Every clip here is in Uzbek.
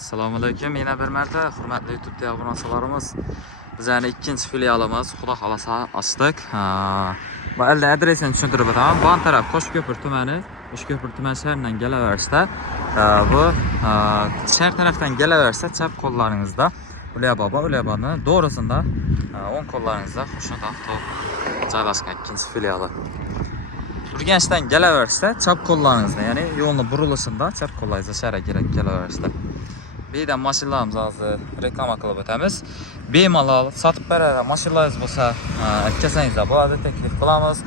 Assalomu alaykum. Yana bir marta hurmatli YouTube obunachilarimiz. Bizning ikkinchi filialimiz Xudo xolasa ochdik. Va adresini tushuntirib o'taman. Bu taraf Qo'shko'pir tumani, Qo'shko'pir tuman shahridan kelaverishda, bu shahar tarafdan kelaverishda chap qo'llaringizda Ulyabani to'g'risida o'ng qo'llaringizda Xushnud avto joylashgan ikkinchi filiali. Urganchdan kelaverishda chap qo'llaringizda, ya'ni yo'lni burilishida chap qo'llaringizda shahar kerak kelaverishda. Beydan mashinalarimiz hozir reklama qilib o'tamiz. Bemalol sotib beradigan mashinalaringiz bo'lsa, aytsangiz bo'ladi, taklif qilamiz.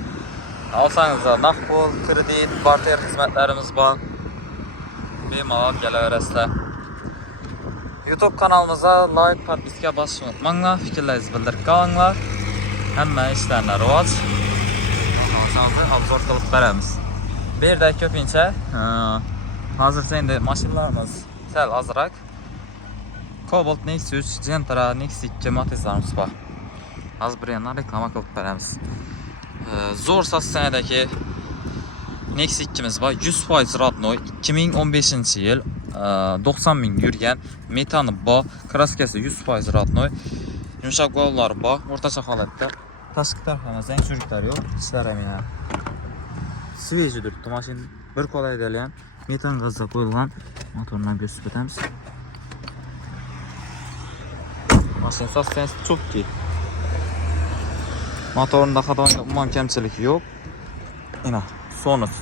Olsangiz naqd pul, kredit, barter xizmatlarimiz bor. Bemalol kelaverasizlar. YouTube kanalimizga like, podpiska bosishni unutmanglar, fikrlaringizni bildirib qolinglar. Hamma ishlarni rivoj. Hozir obzor qilib beramiz. Bu yerda ko'pincha hozircha endi mashinalarimiz sal ozroq. Cobalt Nexus 3, Gentra Nexus 2 Matizlarimiz bor. Hozir bir yana reklama qilib beramiz. Zo'r sotsiyadagi Nexus 2'miz bor. 100% rodnoy, 2015-yil 90 ming yurgan, metani bor, kraskasi 100% rodnoy. Yumshoq g'ovlari bor, o'rtacha holatda. Tashqi tarafdan zang churiklar yo'q, ishlar ham yana sveji turibdi. Mashina bir qo'l haydalgan, metan gazda qo'yilgan. Motorni ko'rsatib o'tamiz. Mashina sotsiyasi cho'pki. Motorida xatolik umuman kamchilik yo'q. Mana sonus.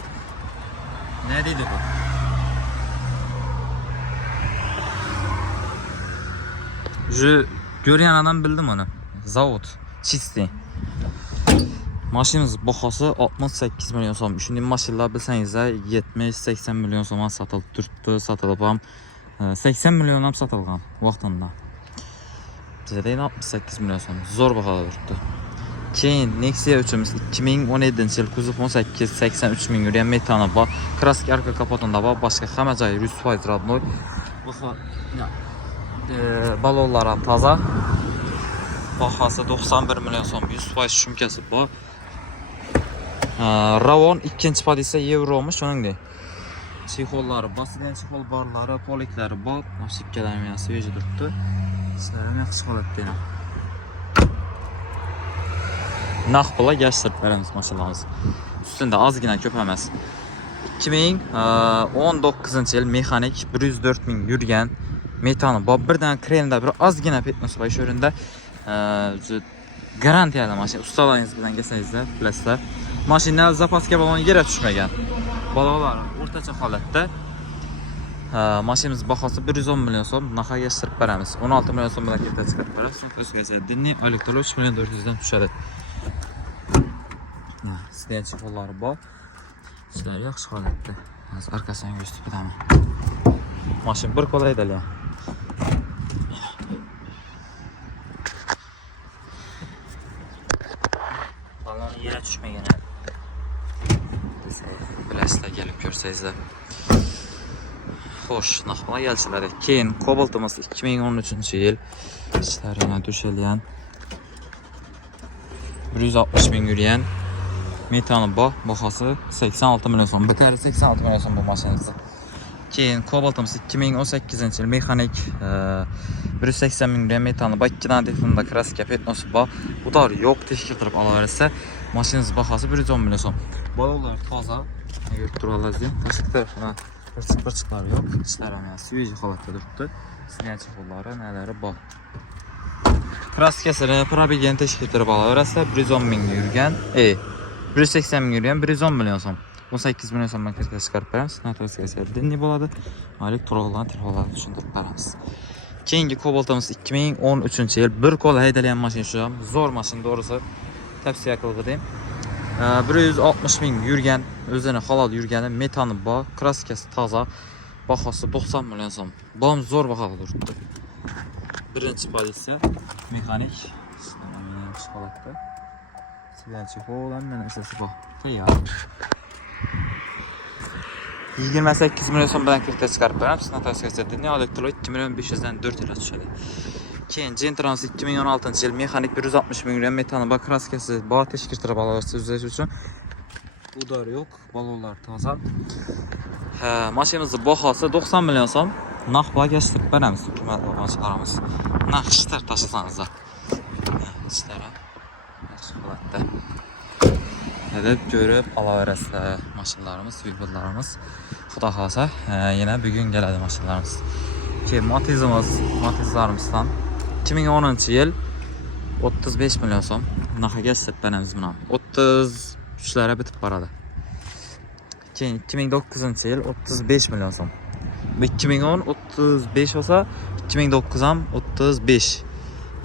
Ne deydi bu? Ju ko'rgan odam bildim uni. Zavod чистый. Mashinamiz bahosi 68 million so'm. Shunday mashinalar bilsangiz 70-80 million so'm sotilib turibdi, sotilib ham 80 million ham sotilgan vaqtida. Bizda 68 million so'm zo'r bahoda turibdi. Keyin Nexia 3'imiz 2017-yil kuzov 18 83 ming yurgan metani bor. Kraska arka kapotunda bor, boshqa hamma joyi 100% rodnoy. Bu balonlar ham toza. Bahosi 91 million so'm, 100% shumkasi bor. Ravon ikkinchi pozitsiya yevromi shuningdek. Chexollari, bosilgan chexol borlari, poliklari bor. Mashinalarimiz ham sveji turibdi. Ishlarim yaxshi holatda. Naqd pulga gashtirib beramiz mashinamiz. Ustida ozgina ko'p emas. 2019-yil mexanik 104 ming yurgan metani bor. Birdan krenda bir ozgina petnos bor shu o'rinda. Garantiyali mashina. Ustalaringiz bilan kelsangiz bilasizlar. Mashina zapaska balon yere tushmagan. Balonlar o'rtacha holatda. Mashinamiz bahosi 110 million so'm, naqd yashirib beramiz. 16 million so'm bilan kelib chiqarib beramiz. So'nggacha dinni oylik to'lov 3 million 400 dan tushadi. Sizga qo'llari bor. Sizlar yaxshi holatda. Hozir arkasidan ko'rsatib beraman. Mashina bir qo'l haydalgan. Balon yere tushmagan. Bilasizlar, kelib ko'rsangizlar. Xo'sh, naqdga kelsalar. Keyin Cobaltimiz 2013-yil ishlarini to'shalgan. 160 ming yurgan. Metani bor, bahosi 86 million so'm. Bitari 86 million so'm bu mashinamiz. Keyin Cobaltimiz 2018-yil mexanik 180 ming yurgan metani bor. 2 dan telefonda kraska petnosi bor. Udor yo'q, tekshirtirib olaversa, mashinamiz bahosi 110 million so'm. Balonlar toza. Ko'rib turasizlar. Tashqi tarafdan bir-chiqlar yo'q. Ishlar ham sveji holatda turibdi. Sinyachi qo'llari, nalari bor. Kraskasini probelgan tekshirtirib olaverasizlar. 110 ming yurgan, 180 ming yurgan 110 million so'm. 18 million so'mdan kirib chiqarib beramiz. Natrasiya dinni bo'ladi. Malik turoldan tirollarni tushuntirib beramiz. Keyingi Cobaltimiz 2013-yil bir qo'l haydalgan mashina shu ham zo'r mashina to'g'risi. Tavsiya qildim. 160 ming yurgan, o'zini halol yurgani, metani bor, kraskasi toza, bahosi 90 million so'm. Bu ham zo'r bahoda turibdi. Birinchi pozitsiya mexanik holatda. Sizlarcha qo'lan men asasi bor. Tayyor. 28 million so'm bilan kirib chiqarib beramiz. Natrasiya dunyo elektron 2 million 500 dan 4 yil tushadi. Keyin Gentrans 2016-yil mexanik 160 ming yurgan metani bor, kraskasi bor, tekshirtirib olasiz o'zingiz uchun. Udor yo'q, balonlar toza. Mashinamizning bahosi 90 million so'm. Naq bagajtirib beramiz, hurmatli obunachilarimiz. Naqshlar tashlasangiz da. İşlərə yaxşı holatda. Edib görüb alaverasizlar maşınlarımız, videolarımız. Xudo xolasa, yenə bir gün gəladi maşınlarımız. Ki Matizlarımızdan 2010-cu il 35 milyon so'm naqaga sotganamiz buni. 33'lərə bitib baradı. Keyin 2009-cu il 35 milyon so'm. 2010 35 olsa 2009 ham 35.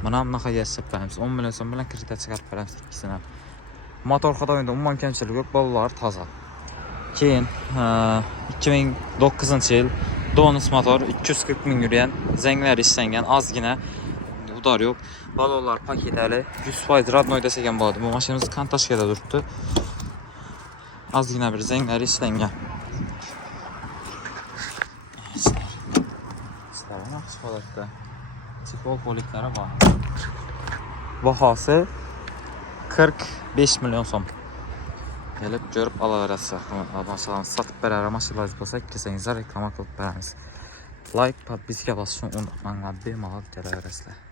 Buna naqaga sotganamiz 10 milyon so'm bilan kredit chiqarib beramiz ikkisini. Motor xatoyida umuman kamchilik yo'q, bolalar toza. Keyin 2009 yil Donus motor 240 ming yurgan, zanglar ishlangan, ozgina udar yo'q. Balolar paketali 100% radnoy desagan bo'ladi. Bu mashinamiz Kantashkada turibdi. Ozgina bir zanglar ishlangan. Ishlari yaxshi holatda. Chekol poliklari bor. Bahosi 45 milyon so'm. Gelip görüp alaverasizlar. Maşallah satıp berər maşınlar olsa kesəngizə reklama qılıb berəmiz. Like, podpiska basışını unutmayın. Bemalol gələverasizlar.